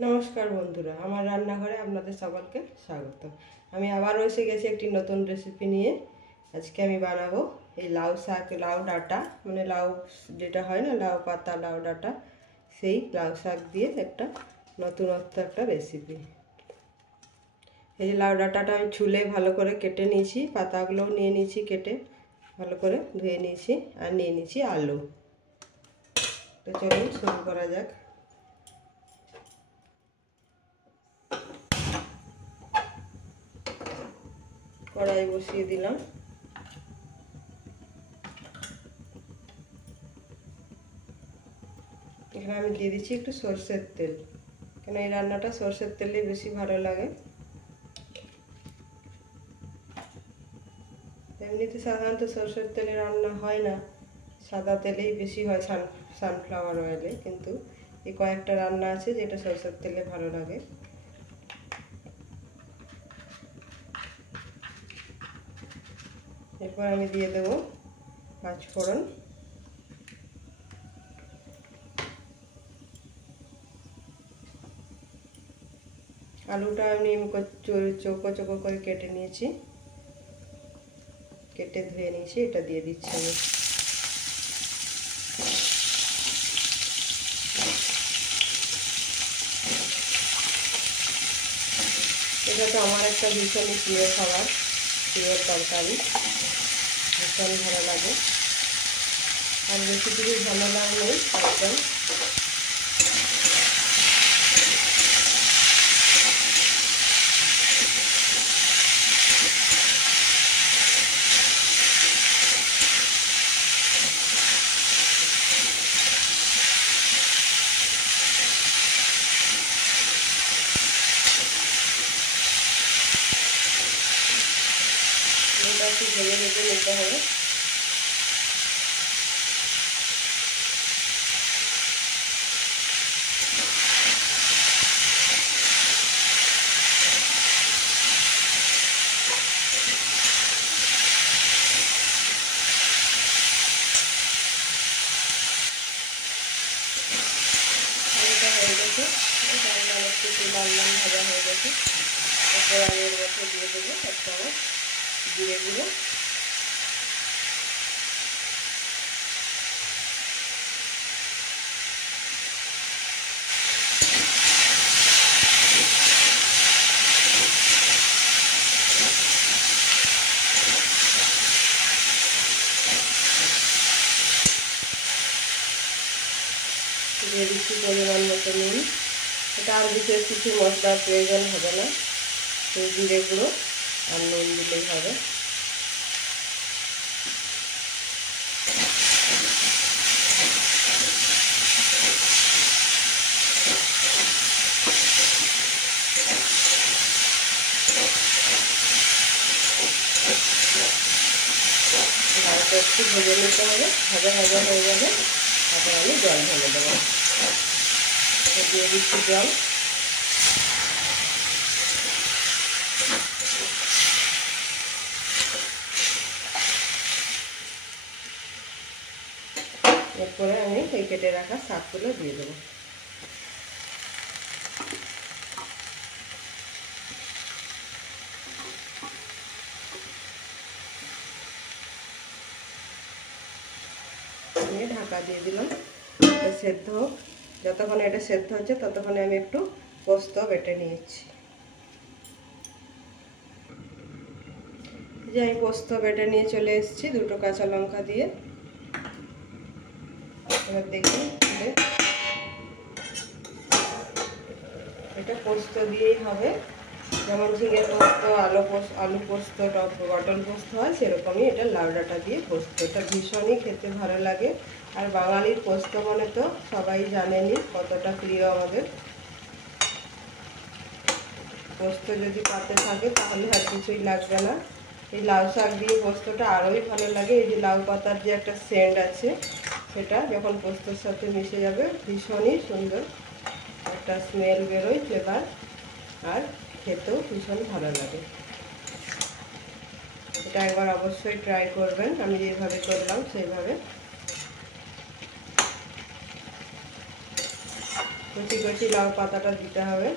নমস্কার বন্ধুরা, আমার রান্নাঘরে আপনাদের সকলকে স্বাগত। আমি আবারও এসে গেছি একটি নতুন রেসিপি নিয়ে। আজকে আমি বানাবো এই লাউ শাক, লাউ ডাঁটা, মানে লাউ যেটা হয় না, লাউ পাতা, লাউ ডাঁটা, সেই লাউ শাক দিয়ে একটা নতুনত্ব একটা রেসিপি। এই যে লাউ ডাঁটাটা আমি ছুলে ভালো করে কেটে নিয়েছি, পাতাগুলোও নিয়ে নিয়েছি কেটে ভালো করে ধুয়ে নিয়েছি, আর নিয়ে নিয়েছি আলু। তো চলুন শুরু করা যাক। কড়াই বসিয়ে দিলাম। এখানে আমি দিয়ে দিচ্ছি একটু সরষের তেল, কেন এই রান্নাটা সরষের তেলে বেশি ভালো লাগে। এমনিতে সাধারণত সরষের তেলে রান্না হয় না, সাদা তেলেই বেশি হয়, সানফ্লাওয়ার অয়েলে, কিন্তু এই কয়েকটা রান্না আছে যেটা সরষের তেলে ভালো লাগে। এরপর আমি দিয়ে দেবো পাঁচফোড়ন। আলুটা আমি চৌকো চৌকো করে কেটে নিয়েছি, কেটে ধুয়ে নিয়েছি, এটা দিয়ে দিচ্ছি আমি। এটা তো আমার একটা ভীষণই প্রিয় খাবার, প্রিয় তরকারি, ভীষণ ভালো লাগে। আর বেশি কিছু ঝামেলা নেই, একদম এটা একটু ভেজে ভেজে নিতে হবে। এটা হয়ে গেছে, একটু লাল লাল ভাজা হয়ে গেছে। এরপর আমি এর মধ্যে দিয়ে দেবো এক চামচ জিরে গুঁড়ো, দিয়ে দিচ্ছি পরিমাণ মতো নুন। এটা আর বিশেষ কিছু মশলার প্রয়োজন হবে না, সেই জিরে গুঁড়ো আর নুন দিলেই হবে। ডালটা একটু ভেজে নিতে হবে, ভাজা ভাজা হয়ে গেলে তারপর আমি জল ঢেলে দেবো। দিয়ে দিচ্ছি জল। এরপরে আমি এই কেটে রাখা শাকগুলো দিয়ে দেবো। আমি ঢাকা দিয়ে দিলাম, এটা সেদ্ধ হোক। যতক্ষণ এটা সেদ্ধ হচ্ছে ততক্ষণে আমি একটু পোস্ত বেটে নিয়েছি। যে আমি পোস্ত বেটে নিয়ে চলে এসেছি দুটো কাঁচা লঙ্কা দিয়ে। এবার দেখি এটা পোস্ত দিয়েই হবে, যেমন ঝিঙে পোস্ত, আলু পোস্ত, পটল পোস্ত হয়, সেরকমই এটা লাউ ডাঁটা দিয়ে পোস্ত। এটা ভীষণই খেতে ভালো লাগে। আর বাঙালির পোস্ত মানে তো সবাই জানেনই কতটা প্রিয় আমাদের। পোস্ত যদি পাতে থাকে তাহলে আর কিছুই লাগবে না। এই লাউ শাক দিয়ে পোস্তটা আরোই ভালো লাগে। এই যে লাউ পাতার যে একটা সেন্ট আছে, সেটা যখন পোস্তর সাথে মিশে যাবে ভীষণই সুন্দর একটা স্মেল বেরোয়, ফ্লেভার, আর খেতেও ভীষণ ভালো লাগে। এটা একবার অবশ্যই ট্রাই করবেন, আমি যেভাবে করলাম সেইভাবে। কচি কচি লাউ পাতাটা দিতে হবে।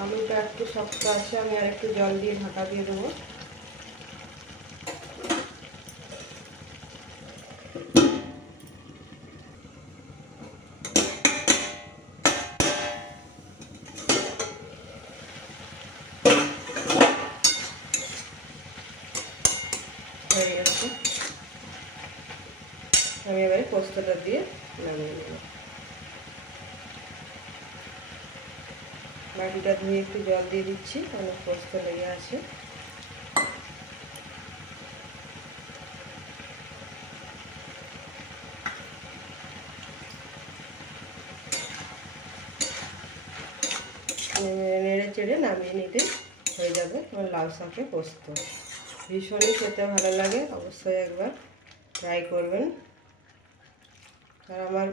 আলুটা একটু শক্ত আছে, আমি আর একটু জল দিয়ে ঢাকা দিয়ে দেবো। হয়ে গেছে, আমি এবারে পোস্তটা দিয়ে নামিয়ে নেব। বাটিটা ধুয়ে একটু জল দিয়ে দিচ্ছি, অনেক পোস্ত লেগে আছে। নেড়ে চেড়ে নামিয়ে নিতে হয়ে যাবে আমার লাউ শাকে পোস্ত। ভীষণই খেতে ভালো লাগে, অবশ্যই একবার ট্রাই করবেন। আর আমার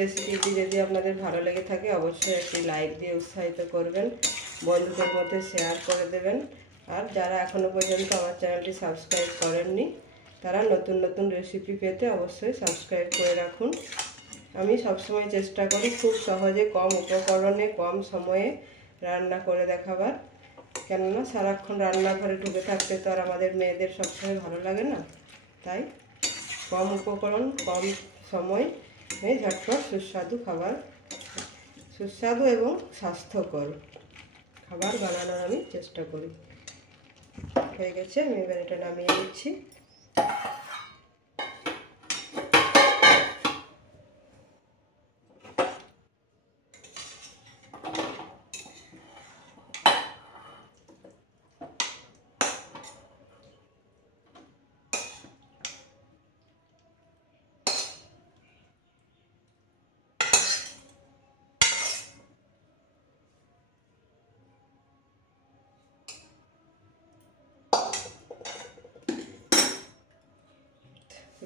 রেসিপিটি যদি আপনাদের ভালো লেগে থাকে অবশ্যই একটি লাইক দিয়ে উৎসাহিত করবেন, বন্ধুদের মধ্যে শেয়ার করে দেবেন। আর যারা এখনও পর্যন্ত আমার চ্যানেলটি সাবস্ক্রাইব করেননি তারা নতুন নতুন রেসিপি পেতে অবশ্যই সাবস্ক্রাইব করে রাখুন। আমি সবসময় চেষ্টা করি খুব সহজে কম উপকরণে কম সময়ে রান্না করে দেখাবার, কেননা সারাক্ষণ রান্নাঘরে ঢুকে থাকতে তো আর আমাদের মেয়েদের সবসময় ভালো লাগে না। তাই কম উপকরণ কম সময় ঝটপট সুস্বাদু খাবার, সুস্বাদু এবং স্বাস্থ্যকর খাবার বানানোর আমি চেষ্টা করি। হয়ে গেছে, আমি এবার এটা নামিয়ে দিচ্ছি।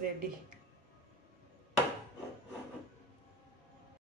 রেডি।